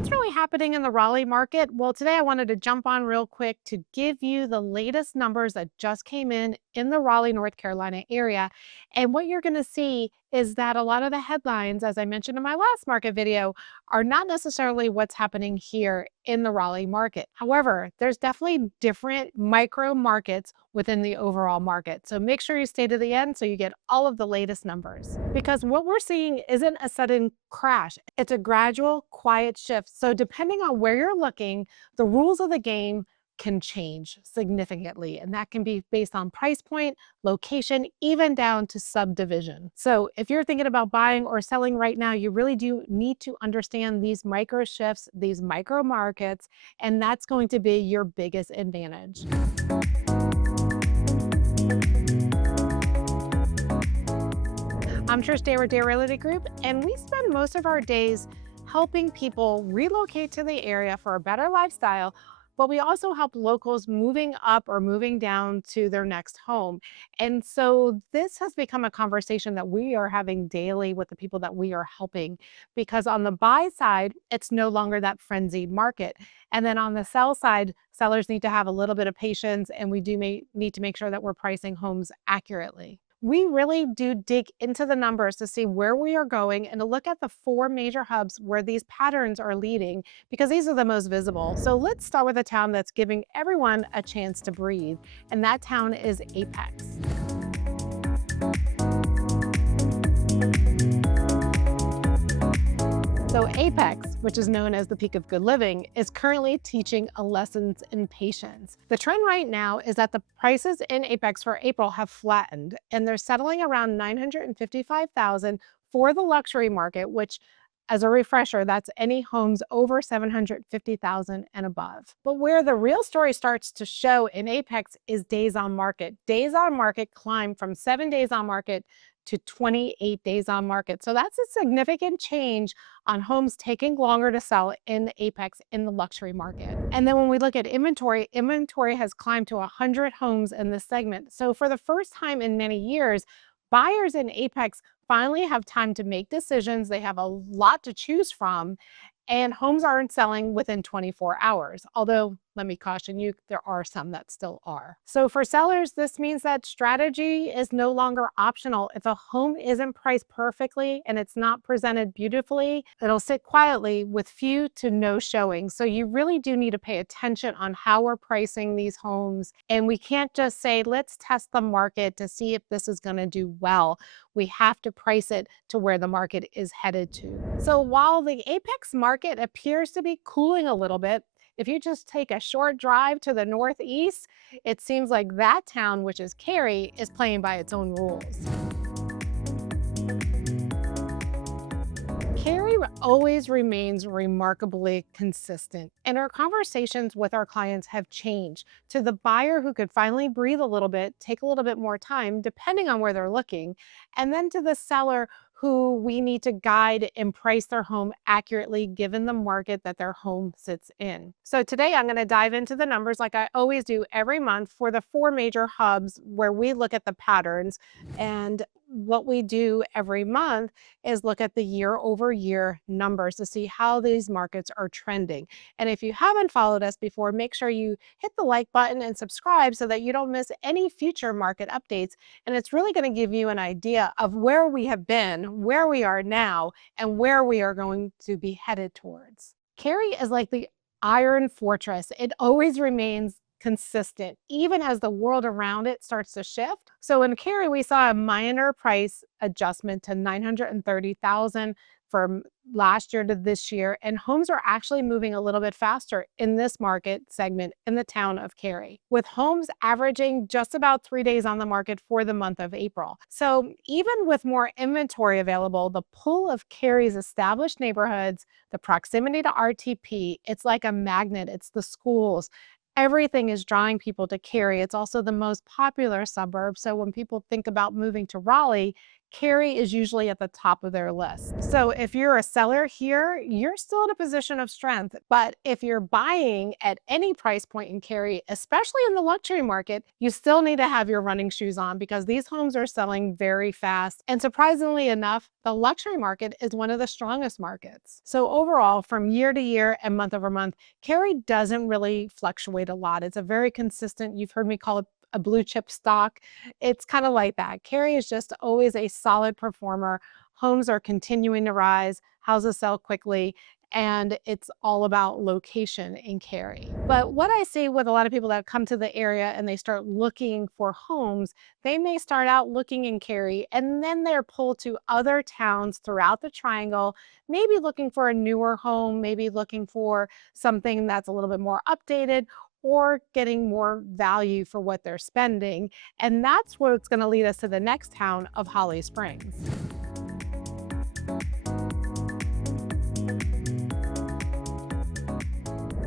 What's really happening in the Raleigh market? Well, today I wanted to jump on real quick to give you the latest numbers that just came in the Raleigh, North Carolina area. And what you're going to see is that a lot of the headlines, as I mentioned in my last market video, are not necessarily what's happening here in the Raleigh market. However, there's definitely different micro markets within the overall market. So make sure you stay to the end so you get all of the latest numbers. Because what we're seeing isn't a sudden crash, it's a gradual, quiet shift. So depending on where you're looking, the rules of the game can change significantly. And that can be based on price point, location, even down to subdivision. So if you're thinking about buying or selling right now, you really do need to understand these micro shifts, these micro markets, and that's going to be your biggest advantage. I'm Trish Day with Day Realty Group, and we spend most of our days helping people relocate to the area for a better lifestyle, but we also help locals moving up or moving down to their next home. And so this has become a conversation that we are having daily with the people that we are helping, because on the buy side, it's no longer that frenzied market. And then on the sell side, sellers need to have a little bit of patience, and we do need to make sure that we're pricing homes accurately. We really do dig into the numbers to see where we are going and to look at the four major hubs where these patterns are leading, because these are the most visible. So let's start with a town that's giving everyone a chance to breathe, and that town is Apex. So Apex, which is known as the peak of good living, is currently teaching a lessons in patience. The trend right now is that the prices in Apex for April have flattened, and they're settling around 955,000 for the luxury market, which, as a refresher, that's any homes over 750,000 and above. But where the real story starts to show in Apex is days on market. Days on market climbed from 7 days on market to 28 days on market. So that's a significant change on homes taking longer to sell in Apex in the luxury market. And then when we look at inventory, inventory has climbed to 100 homes in this segment. So for the first time in many years, buyers in Apex finally have time to make decisions. They have a lot to choose from, and homes aren't selling within 24 hours. Although, let me caution you, there are some that still are. So for sellers, this means that strategy is no longer optional. If a home isn't priced perfectly and it's not presented beautifully, it'll sit quietly with few to no showings. So you really do need to pay attention on how we're pricing these homes. And we can't just say, let's test the market to see if this is going to do well. We have to price it to where the market is headed to. So while the Apex market appears to be cooling a little bit, if you just take a short drive to the northeast, it seems like that town, which is Cary, is playing by its own rules. Cary always remains remarkably consistent, and our conversations with our clients have changed to the buyer who could finally breathe a little bit, take a little bit more time, depending on where they're looking, and then to the seller who we need to guide and price their home accurately given the market that their home sits in. So today I'm going to dive into the numbers like I always do every month for the four major hubs where we look at the patterns. And what we do every month is look at the year over year numbers to see how these markets are trending. And if you haven't followed us before, make sure you hit the like button and subscribe so that you don't miss any future market updates. And it's really going to give you an idea of where we have been, where we are now, and where we are going to be headed towards. Cary is like the iron fortress. It always remains consistent, even as the world around it starts to shift. So in Cary, we saw a minor price adjustment to 930,000 from last year to this year, and homes are actually moving a little bit faster in this market segment in the town of Cary, with homes averaging just about 3 days on the market for the month of April. So even with more inventory available, the pull of Cary's established neighborhoods, the proximity to RTP, it's like a magnet. It's the schools. Everything is drawing people to Cary. It's also the most popular suburb. So when people think about moving to Raleigh, Cary is usually at the top of their list. So if you're a seller here, you're still in a position of strength. But if you're buying at any price point in Cary, especially in the luxury market, you still need to have your running shoes on because these homes are selling very fast. And surprisingly enough, the luxury market is one of the strongest markets. So overall, from year to year and month over month, Cary doesn't really fluctuate a lot. It's a very consistent, you've heard me call it a blue chip stock. It's kind of like that. Cary is just always a solid performer. Homes are continuing to rise, houses sell quickly, and it's all about location in Cary. But what I see with a lot of people that come to the area and they start looking for homes, they may start out looking in Cary and then they're pulled to other towns throughout the triangle, maybe looking for a newer home, maybe looking for something that's a little bit more updated or getting more value for what they're spending. And that's what's going to lead us to the next town of Holly Springs.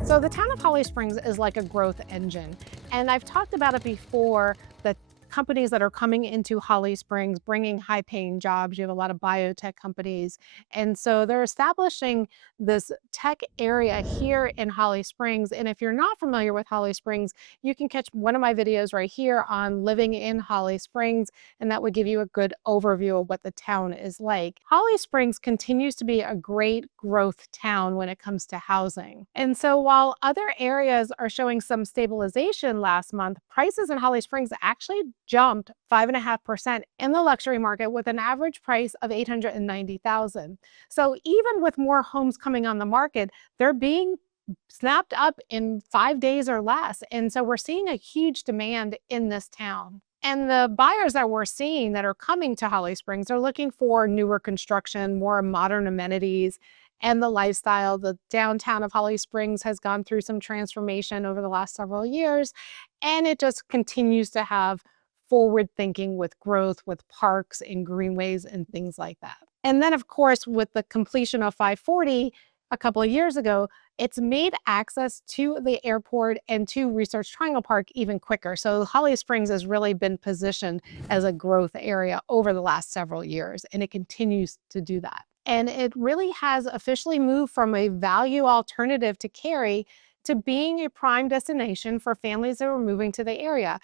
So the town of Holly Springs is like a growth engine. And I've talked about it before, the companies that are coming into Holly Springs, bringing high paying jobs. You have a lot of biotech companies. And so they're establishing this tech area here in Holly Springs. And if you're not familiar with Holly Springs, you can catch one of my videos right here on living in Holly Springs, and that would give you a good overview of what the town is like. Holly Springs continues to be a great growth town when it comes to housing. And so while other areas are showing some stabilization last month, prices in Holly Springs actually jumped 5.5% in the luxury market with an average price of $890,000. So even with more homes coming on the market, they're being snapped up in 5 days or less. And so we're seeing a huge demand in this town. And the buyers that we're seeing that are coming to Holly Springs are looking for newer construction, more modern amenities, and the lifestyle. The downtown of Holly Springs has gone through some transformation over the last several years, and it just continues to have forward thinking with growth, with parks and greenways and things like that. And then, of course, with the completion of 540 a couple of years ago, it's made access to the airport and to Research Triangle Park even quicker. So Holly Springs has really been positioned as a growth area over the last several years, and it continues to do that. And it really has officially moved from a value alternative to Cary to being a prime destination for families that are moving to the area.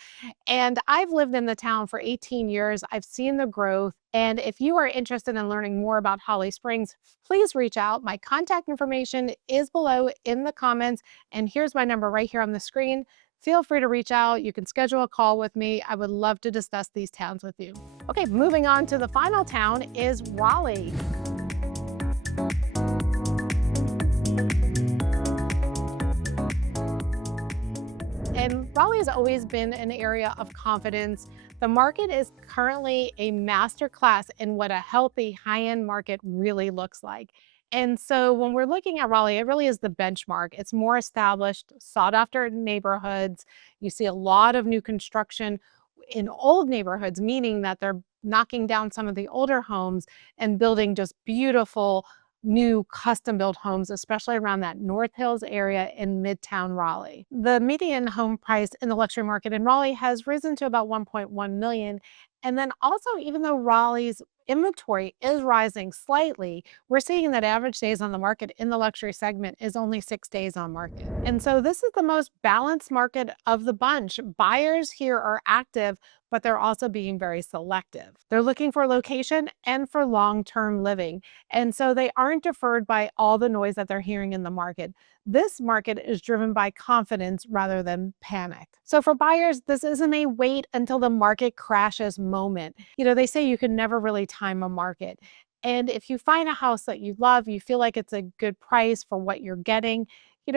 And I've lived in the town for 18 years. I've seen the growth. And if you are interested in learning more about Holly Springs, please reach out. My contact information is below in the comments. And here's my number right here on the screen. Feel free to reach out. You can schedule a call with me. I would love to discuss these towns with you. Okay, moving on to the final town is Raleigh. And Raleigh has always been an area of confidence. The market is currently a masterclass in what a healthy high-end market really looks like. And so when we're looking at Raleigh, it really is the benchmark. It's more established, sought after neighborhoods. You see a lot of new construction in old neighborhoods, meaning that they're knocking down some of the older homes and building just beautiful new custom built homes, especially around that North Hills area in Midtown Raleigh. The median home price in the luxury market in Raleigh has risen to about 1.1 million. And then also, even though Raleigh's inventory is rising slightly, we're seeing that average days on the market in the luxury segment is only 6 days on market. And so this is the most balanced market of the bunch. Buyers here are active, but they're also being very selective. They're looking for location and for long-term living. And so they aren't deferred by all the noise that they're hearing in the market. This market is driven by confidence rather than panic. So for buyers, this isn't a wait until the market crashes moment. You know, they say you can never really time a market. And if you find a house that you love, you feel like it's a good price for what you're getting,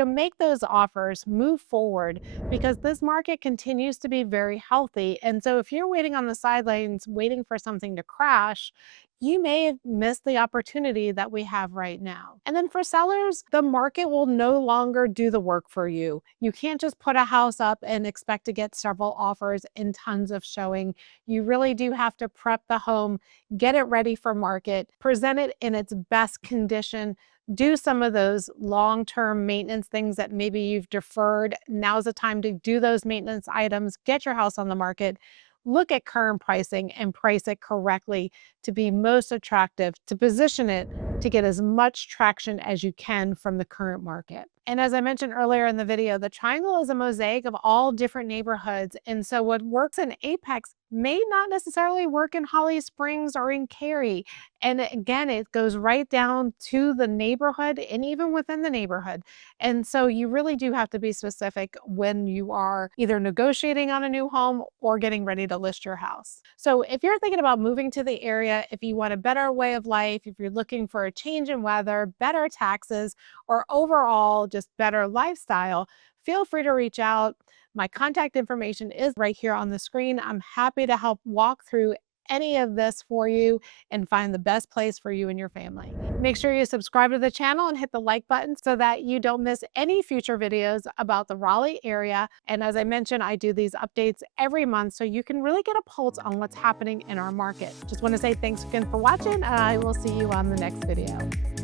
make those offers, move forward, because this market continues to be very healthy. And so if you're waiting on the sidelines, waiting for something to crash, you may have missed the opportunity that we have right now. And then for sellers, the market will no longer do the work for you. You can't just put a house up and expect to get several offers and tons of showing. You really do have to prep the home, get it ready for market, present it in its best condition, do some of those long-term maintenance things that maybe you've deferred. Now's the time to do those maintenance items, get your house on the market. look at current pricing and price it correctly to be most attractive, to position it to get as much traction as you can from the current market. And as I mentioned earlier in the video, the triangle is a mosaic of all different neighborhoods. And so what works in Apex may not necessarily work in Holly Springs or in Cary. And again, it goes right down to the neighborhood and even within the neighborhood. And so you really do have to be specific when you are either negotiating on a new home or getting ready to list your house. So if you're thinking about moving to the area, if you want a better way of life, if you're looking for a change in weather, better taxes, or overall just better lifestyle, feel free to reach out. My contact information is right here on the screen. I'm happy to help walk through any of this for you and find the best place for you and your family. Make sure you subscribe to the channel and hit the like button so that you don't miss any future videos about the Raleigh area. And as I mentioned, I do these updates every month so you can really get a pulse on what's happening in our market. Just want to say thanks again for watching, and I will see you on the next video.